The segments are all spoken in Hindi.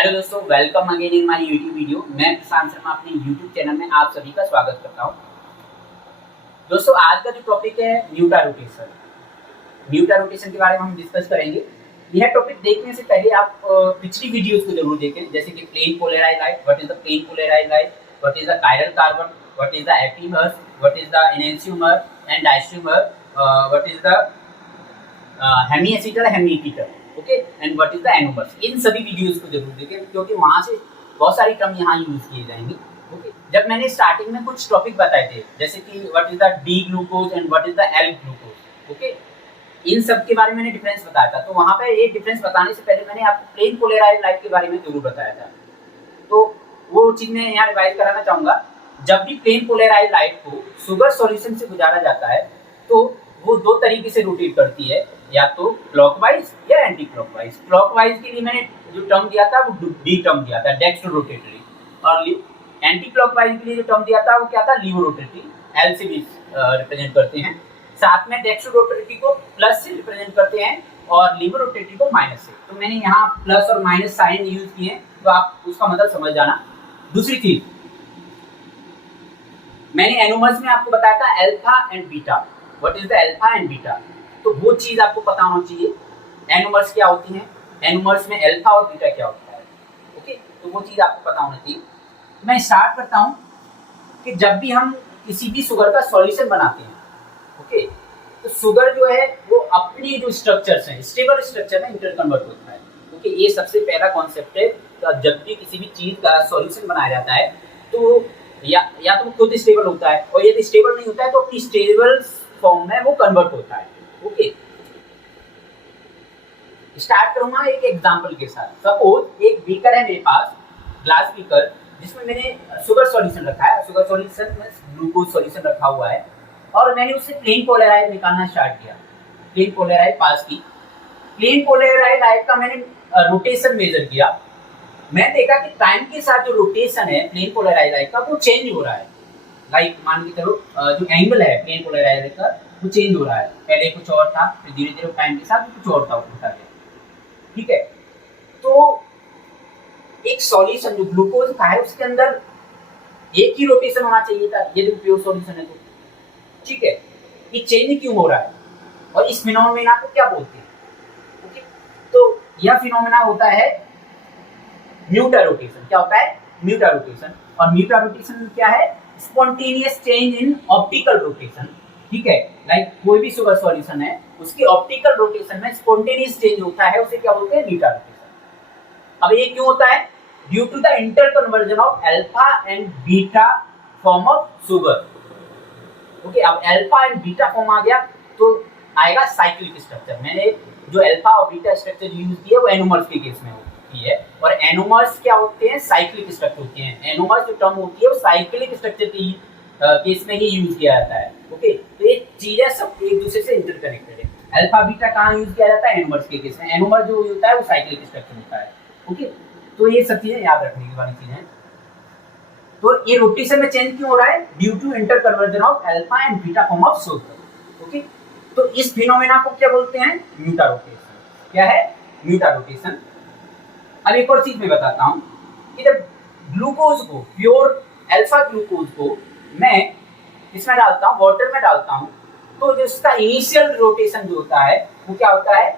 हेलो दोस्तों, welcome again in my YouTube video. मैं प्रशांत शर्मा अपने यूट्यूब चैनल में आप सभी का स्वागत करता हूं। दोस्तों, आज का जो टॉपिक है न्यूटा रोटेशन। न्यूटा रोटेशन के बारे में हम डिस्कस करेंगे। यह टॉपिक देखने से पहले आप पिछली वीडियोस को जरूर देखें, जैसे कि plane polarised light, what is the plane polarised light, what is the chiral carbon, what is the epimers, what is the enantiomer and diastereomer, what is the hemiacetal hemiketal, okay, and what is the anomers. इन सभी वीडियोस को जरूर देखें क्योंकि वहां से बहुत सारी टर्म यहाँ यूज किए जाएंगे। ओके, जब मैंने स्टार्टिंग में कुछ टॉपिक बताए थे, जैसे कि what is the D glucose and what is the L glucose, okay, इन सब के बारे में मैंने डिफरेंस बताया था। तो वहां पे ये डिफरेंस बताने से पहले मैंने आपको प्लेन पोलराइज्ड लाइट के बारे में जरूर बताया था। तो वो चीज मैं यहाँ रिवाइज कराना चाहूंगा। जब भी प्लेन पोलराइज्ड लाइट को शुगर सॉल्यूशन से गुजारा जाता है तो वो दो तरीके से रोटेट करती है, या तो क्लॉकवाइज या एंटी क्लॉकवाइज। क्लॉकवाइज के लिए मैंने जो टर्म दिया था वो डी टर्म दिया था, डेक्स्ट्रो रोटेटरी, और एंटी क्लॉकवाइज के लिए जो टर्म दिया था वो क्या था, लीवो रोटेटरी, एल से भी रिप्रेजेंट करते हैं। साथ में डेक्स्ट्रो रोटेटरी को प्लस से रिप्रेजेंट करते हैं और लीवो रोटेटरी को माइनस से। तो मैंने यहाँ प्लस और माइनस साइन यूज किए हैं, तो आप उसका मतलब समझ जाना। दूसरी चीज, मैंने एनोमर्स में आपको बताया था alpha and beta. What is the alpha and beta, तो वो चीज आपको पता होना चाहिए। एनोमर्स क्या होती हैं, एनोमर्स में अल्फा और बीटा क्या होता है, ओके, तो वो चीज आपको पता होना चाहिए। मैं स्टार्ट करता हूं कि जब भी हम किसी भी शुगर का सॉल्यूशन बनाते हैं, ओके, तो शुगर जो है वो अपनी जो स्ट्रक्चर्स हैं, स्टेबल स्ट्रक्चर में इंटर कन्वर्ट होता है। ओके, ये सबसे पहला कॉन्सेप्ट है। तो जब भी किसी भी चीज का सॉल्यूशन बनाया जाता है तो या तो वो खुद स्टेबल होता है, और यदि स्टेबल नहीं होता है तो अपनी स्टेबल फॉर्म में वो कन्वर्ट होता है। ओके, स्टार्ट करूंगा एक एग्जांपल के साथ। सपोज एक बीकर है मेरे पास, ग्लास बीकर, जिसमें मैंने शुगर सॉल्यूशन रखा है। शुगर सॉल्यूशन में ग्लूकोज सॉल्यूशन रखा हुआ है, और मैंने उससे प्लेन पोलराइज निकालना स्टार्ट किया। प्लेन पोलराइज पास की। प्लेन पोलराइज लाइट का मैंने रोटेशन मेजर किया। मैं देखा कि टाइम के साथ जो रोटेशन है प्लेन पोलराइज लाइट का वो चेंज हो रहा है। लाइक मान के चलो जो एंगल है प्लेन पोलराइज लाइट का वो चेंज हो रहा है। पहले कुछ और था, फिर धीरे धीरे टाइम के साथ कुछ और था, होता गया। ठीक है, तो एक सॉल्यूशन जो ग्लूकोज का है उसके अंदर एक ही रोटेशन होना चाहिए था, यदि प्योर सॉल्यूशन है तो। ठीक है, ये चेंज क्यों हो रहा है और इस फिनोमेना को क्या बोलते हैं? ओके, तो यह फिनोमेना होता है न्यूटा रोटेशन। क्या होता है? Mutarotation. और न्यूटा रोटेशन क्या है? Spontaneous change in optical rotation. ठीक है, लाइक कोई भी शुगर सॉल्यूशन है उसकी ऑप्टिकल रोटेशन में स्पॉन्टेनियस चेंज होता है, उसे क्या बोलते हैं? Mutarotation. अब ये क्यों होता है? Due to the interconversion of alpha and beta form of sugar. Okay, अब अल्फा एंड बीटा फॉर्म आ गया तो आएगा साइक्लिक स्ट्रक्चर। मैंने जो अल्फा और बीटा स्ट्रक्चर यूज किया वो एनोमर्स के केस में होती है, और एनोमर्स क्या होते हैं? साइक्लिक स्ट्रक्चर होते हैं। एनोमर्स जो टर्म होती है वो साइक्लिक स्ट्रक्चर की केस में ही यूज किया जाता है। ओके, तो ये चीजें सब एक दूसरे से इंटरकनेक्टेड है। अल्फा बीटा कहाँ यूज किया जाता है? एनोमर्स के केस में। एनोमर जो होता है वो साइक्लिक स्ट्रक्चर होता है। ओके, तो ये सब चीजें याद रखने की वाली चीजें हैं। तो ये रोटेशन में चेंज क्यों हो रहा है? Due to interconversion of alpha and beta form of sugar. Okay, तो इस फिनोमेना को क्या बोलते हैं? Mutarotation. क्या है? Mutarotation. अब एक और चीज मैं बताता हूं कि जब ग्लूकोज को, प्योर अल्फा ग्लूकोज को मैं इसमें डालता हूं, वाटर में डालता हूं, तो जो इसका इनिशियल रोटेशन जो होता है वो क्या होता है?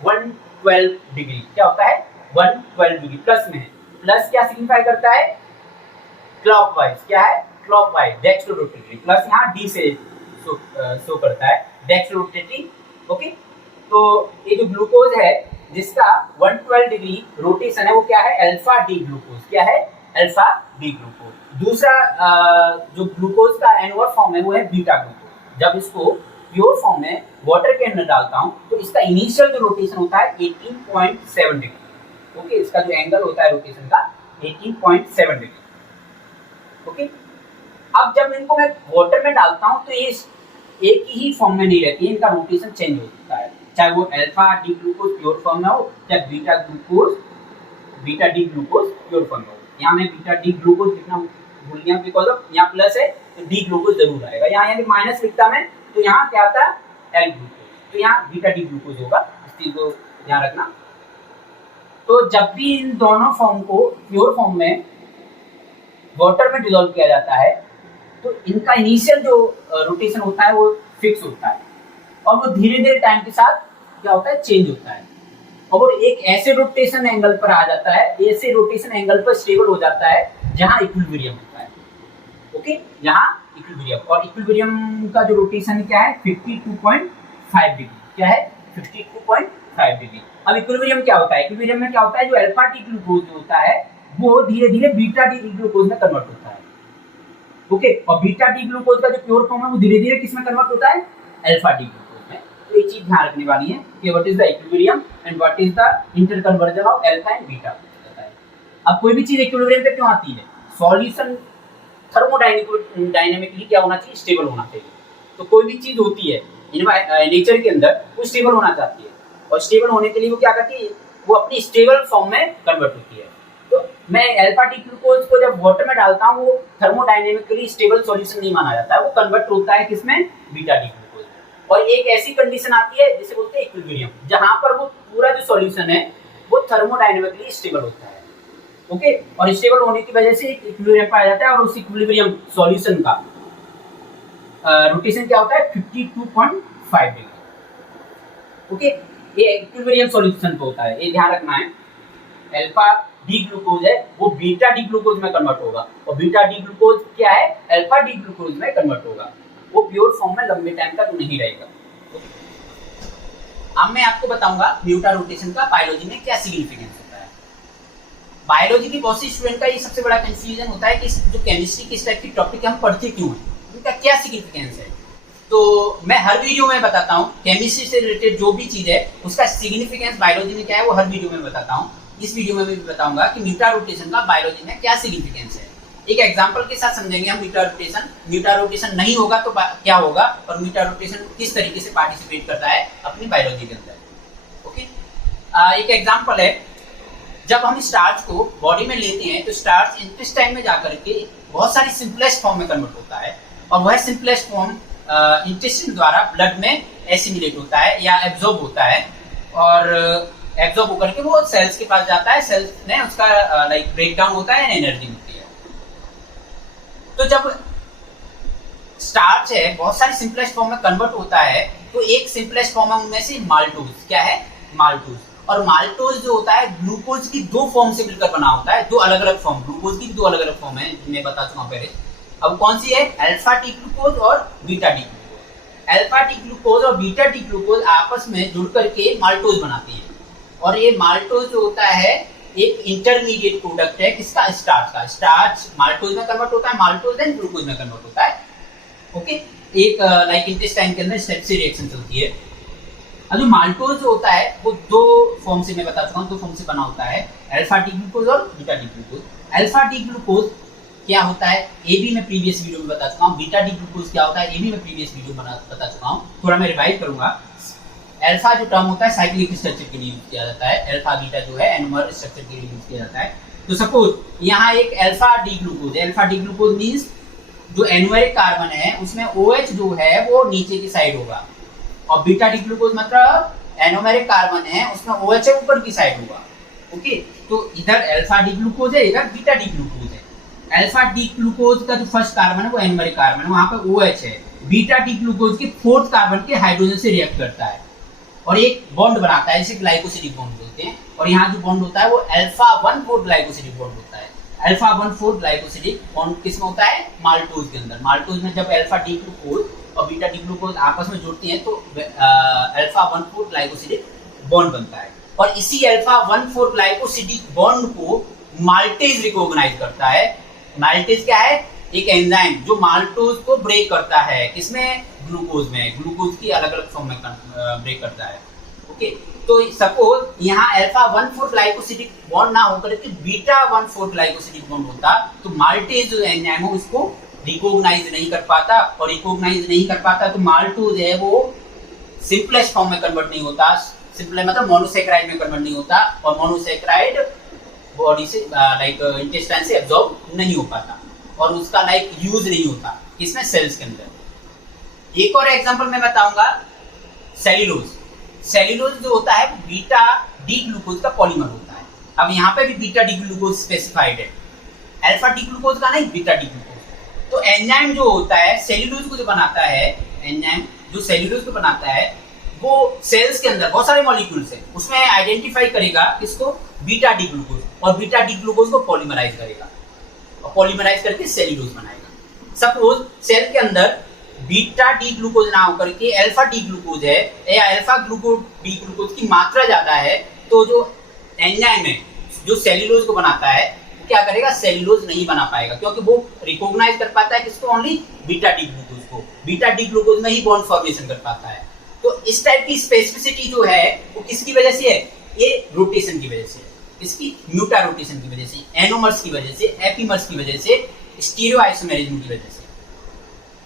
112 डिग्री। क्या होता है? 112 डिग्री प्लस में है। प्लस क्या सिग्निफाई करता है? क्लॉकवाइज। क्या है? Clockwise, dextrorotatory. प्लस यहाँ डी से शो करता है, डेक्स्ट्रो रोटेटरी। ओके, तो ये जो ग्लूकोज है जिसका 112 डिग्री रोटेशन है वो क्या है? Alpha D glucose. क्या है? Alpha D glucose. दूसरा जो ग्लूकोज का एनोमर फॉर्म है वो है बीटा ग्लूकोज। जब इसको प्योर फॉर्म में वाटर के अंदर डालता हूं तो इसका इनिशियल जो रोटेशन होता है 18.7 डिग्री। ओके, इसका जो एंगल होता है रोटेशन का 18.7 डिग्री। ओके, अब जब इनको मैं वाटर में डालता हूं तो ये एक ही फॉर्म में नहीं रहती है, इनका रोटेशन चेंज होता है। चाहे वो alpha D glucose pure form में हो, चाहे beta D glucose pure form में हो। यहाँ मैं बीटा डी ग्लूकोज लिखना भूल गया बिकॉज ऑफ यहाँ प्लस है तो डी ग्लूकोज जरूर आएगा। यहाँ यदि माइनस लिखता मैं तो यहाँ क्या आता है? L glucose. तो यहाँ बीटा डी ग्लूकोज होगा, इस चीज को ध्यान रखना। तो जब भी इन दोनों फॉर्म को प्योर फॉर्म में वाटर में डिसॉल्व किया जाता है तो इनका इनिशियल जो रोटेशन होता है वो फिक्स होता है और वो धीरे धीरे टाइम के साथ क्या होता है, चेंज होता है और वो एक ऐसे रोटेशन एंगल पर आ जाता है, ऐसे रोटेशन एंगल पर स्टेबल हो जाता है जहां इक्विलिब्रियम होता है। ओके, यहाँ इक्विलिब्रियम, और इक्विलिब्रियम का जो रोटेशन क्या है 52.5 डिग्री, क्या है 52.5 डिग्री। अब इक्विलिब्रियम क्या होता है, इक्विलिब्रियम में क्या होता है, जो अल्फा टी ग्लूकोज होता है वो धीरे धीरे बीटा टी ग्लूकोज में कन्वर्ट होता है। ओके, और बीटा टी ग्लूकोज का जो प्योर फॉर्म है वो धीरे धीरे किस में कन्वर्ट होता है, अल्फा टी ग्लूकोज में। तो ये चीज ध्यान रखने वाली है कि what is the equilibrium and what is the interconversion of alpha and beta. अब कोई भी चीज इक्विलिब्रियम पे क्यों आती है, सॉल्यूशन थर्मोडायनेमिकली क्या होना चाहिए, स्टेबल होना चाहिए। तो कोई भी चीज होती है नेचर के अंदर वो स्टेबल होना चाहती है और स्टेबल होने के लिए वो क्या करती है, वो अपनी स्टेबल फॉर्म में कन्वर्ट होती है। तो मैं अल्फा टी ग्लूकोज को जब वाटर में डालता हूँ वो थर्मोडायनेमिकली स्टेबल सॉल्यूशन नहीं माना जाता है, वो कन्वर्ट होता है किसमें, बीटा टी ग्लूकोज में। और एक ऐसी कंडीशन आती है जिसे बोलते हैं इक्विलिब्रियम, जहां पर वो पूरा जो सॉल्यूशन है वो थर्मोडायनेमिकली स्टेबल होता है। ओके, और स्टेबल होने की वजह से इक्विलिब्रियम पाया जाता है और उस इक्विलिब्रियम सॉल्यूशन का रोटेशन क्या होता है 52.5 डिग्री। ओके, ये इक्विलिब्रियम सॉल्यूशन पे होता है, ये ध्यान रखना है। अल्फा डी ग्लूकोज है वो बीटा डी ग्लूकोज में कन्वर्ट होगा और बीटा डी ग्लूकोज क्या है, अल्फा डी ग्लूकोज में कन्वर्ट होगा, वो प्योर फॉर्म में लंबे टाइम तक नहीं रहेगा। अब मैं आपको बताऊंगा म्यूटा रोटेशन का बायोलॉजी में क्या सिग्निफिकेंस होता है। बायोलॉजी की बहुत सी स्टूडेंट का ये सबसे बड़ा कंफ्यूजन होता है कि जो केमिस्ट्री की इस टाइप की टॉपिक हम पढ़ते क्यों हैं, उनका क्या सिग्निफिकेंस है। तो मैं हर वीडियो में बताता हूँ केमिस्ट्री से रिलेटेड जो भी चीज है उसका सिग्निफिकेंस बायोलॉजी में क्या है वो हर वीडियो में बताता हूँ। इस वीडियो में भी बताऊंगा कि म्यूटा रोटेशन का बायोलॉजी में क्या सिग्निफिकेंस है। एक एग्जांपल के साथ समझेंगे हम म्यूटा रोटेशन। म्यूटा रोटेशन नहीं होगा तो क्या होगा और म्यूटा रोटेशन किस तरीके से पार्टिसिपेट करता है अपनी बायोलॉजी के अंदर। ओके, एक एग्जांपल है, जब हम स्टार्च को बॉडी में लेते हैं तो स्टार्च इंटेस्टाइन में जाकर के बहुत सारी सिंपलेस्ट फॉर्म में कन्वर्ट होता है और वह सिंपलेस्ट फॉर्म इंटेस्टाइन द्वारा ब्लड में एसिमिलेट होता है या एब्जॉर्ब होता है और एब्जॉर्ब होकर के वो सेल्स के पास जाता है, सेल्स में उसका लाइक ब्रेक डाउन होता है, एनर्जी मिलती है। तो जब स्टार्च है बहुत सारी सिंपलेस्ट फॉर्म में कन्वर्ट होता है तो एक सिंपलेस्ट फॉर्म है उनमें से माल्टोज, क्या है माल्टोज। और माल्टोज जो होता है ग्लूकोज की दो फॉर्म से मिलकर बना होता है, दो अलग अलग फॉर्म, ग्लूकोज की भी दो अलग अलग फॉर्म है मैं बता चुका हूं पहले। अब कौन सी है, अल्फा टी ग्लूकोज और beta T glucose. Alpha T glucose और बीटा टी ग्लूकोज आपस में जुड़ करके माल्टोज बनाती है और ये माल्टोज जो होता है एक इंटरमीडिएट प्रोडक्ट है किसका, स्टार्च का। स्टार्च माल्टोज में कन्वर्ट होता है, माल्टोज देन ग्लूकोज में कन्वर्ट होता है। ओके, एक लाइक इंटेस्टाइन के अंदर स्टेप से रिएक्शन चलती है। अब जो माल्टोज जो होता है वो दो फॉर्म से मैं बता चुका हूँ, दो फॉर्म से बना होता है, अल्फा टी ग्लूकोज और beta T glucose. Alpha T glucose क्या होता है ये भी मैं प्रीवियस वीडियो में बता चुका हूँ, बीटा टी ग्लूकोज क्या होता है ये भी मैं प्रीवियस वीडियो में बता चुका हूँ, थोड़ा मैं रिवाइज करूंगा। अल्फा जो टर्म होता है साइक्लिक स्ट्रक्चर के लिए यूज किया जाता है, अल्फा बीटा जो है एनोमर स्ट्रक्चर के लिए यूज किया जाता है। तो सपोज यहाँ एक अल्फा डी ग्लूकोज है, अल्फा डी ग्लूकोज मींस जो एनोमेरिक कार्बन है उसमें OH जो है वो नीचे की साइड होगा और बीटा डी ग्लूकोज मतलब एनोमेरिक कार्बन है उसमें OH है ऊपर की साइड होगा। ओके, तो इधर अल्फा डी ग्लूकोज है, इधर बीटा डी ग्लूकोज है। अल्फा डी ग्लूकोज का जो फर्स्ट कार्बन है वो एनोमेरिक कार्बन है, वहां पे OH है। बीटा डी ग्लूकोज के फोर्थ कार्बन के हाइड्रोजन से रिएक्ट करता है और एक बॉन्ड बनाता है, इसे ग्लाइकोसिडिक बॉन्ड बोलते हैं। और यहाँ जो बॉन्ड होता है वो अल्फा 1,4 ग्लाइकोसिडिक बॉन्ड होता है। अल्फा 1,4 ग्लाइकोसिडिक बॉन्ड किसमें होता है, माल्टोज के अंदर। माल्टोज में जब अल्फा डी ग्लूकोज और बीटा डी ग्लूकोज आपस में जुड़ती हैं तो अल्फा 1,4 ग्लाइकोसिडिक बॉन्ड बनता है और इसी अल्फा 1,4 ग्लाइकोसिडिक बॉन्ड को माल्टेज रिकॉग्नाइज करता है। माल्टेज क्या है, एक एंजाइम जो माल्टोज को ब्रेक करता है, किसमें, ग्लूकोज में, ग्लूकोज की अलग अलग फॉर्म में ब्रेक करता है। ओके, तो सपोज यहाँ अल्फा 1,4 ग्लाइकोसिडिक बॉन्ड ना होकर के बीटा 1,4 ग्लाइकोसिडिक बॉन्ड होता तो माल्टेज जो एंजाइम है उसको रिकॉग्नाइज नहीं कर पाता और रिकॉग्नाइज नहीं कर पाता तो माल्टोज है वो सिंपलेस्ट फॉर्म में कन्वर्ट नहीं होता, सिंपल मतलब मोनोसैकेराइड में कन्वर्ट नहीं होता और मोनोसैकेराइड बॉडी से लाइक इंटेस्टाइन से एब्जॉर्ब नहीं हो पाता और उसका लाइक यूज नहीं होता किसमें, सेल्स के अंदर। एक और एग्जांपल मैं बताऊंगा, सेल्यूलोज। सेल्यूलोज जो होता है बीटा डी ग्लूकोज का पॉलीमर होता है अब यहाँ पे भी बीटा डी ग्लूकोज स्पेसिफाइड है, अल्फा डी ग्लूकोज का नहीं, बीटा डी ग्लूकोज। तो एंजाइम जो होता है सेल्यूलोज को जो बनाता है, एंजाइम जो सेल्यूलोज को बनाता है वो सेल्स के अंदर बहुत सारे मॉलिक्यूल्स हैं, उसमें आइडेंटिफाई करेगा किसको, बीटा डी ग्लूकोज, और बीटा डी ग्लूकोज को पॉलीमराइज करेगा और पॉलीमराइज करके सेल्यूलोज बनाएगा। सपोज सेल के अंदर बीटा डी ग्लूकोज ना होकर के अल्फा डी ग्लूकोज है या अल्फा डी ग्लूकोज की मात्रा ज्यादा है, तो जो एंजाइम है जो सेल्यूलोज को बनाता है क्या करेगा, सेल्यूलोज नहीं बना पाएगा, क्योंकि वो रिकॉग्नाइज कर पाता है किसको, ओनली बीटा डी ग्लूकोज को, बीटा डी ग्लूकोज में ही बॉन्ड फॉर्मेशन कर पाता है। तो इस टाइप की स्पेसिफिसिटी जो है वो किसकी वजह से है, ये रोटेशन की वजह से, इसकी म्यूटा रोटेशन की वजह से, एनोमर्स की वजह से, एपीमर्स की वजह से, स्टीरियो आइसोमेरिज्म की वजह से।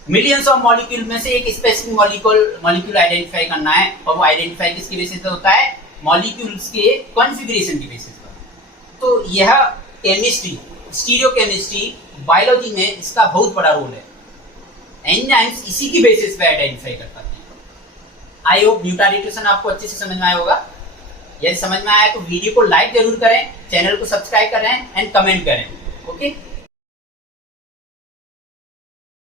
मिलियंस ऑफ मॉलिक्यूल में से एक स्पेसिफिक मॉलिक्यूल आइडेंटिफाई करना है, और वो आइडेंटिफाई किसकी बेसिस पे होता है, मॉलिक्यूल्स के कॉन्फ़िगरेशन की बेसिस पर। तो यह केमिस्ट्री, स्टीरियो केमिस्ट्री, बायोलॉजी में इसका बहुत बड़ा रोल है। एंजाइम्स इसी की बेसिस पे आइडेंटिफाई कर पाते हैं। आई होप म्यूटा रोटेशन आपको अच्छे से समझ में आया होगा। यदि समझ में आया तो वीडियो को लाइक जरूर करें, चैनल को सब्सक्राइब करें एंड कमेंट करें। ओके।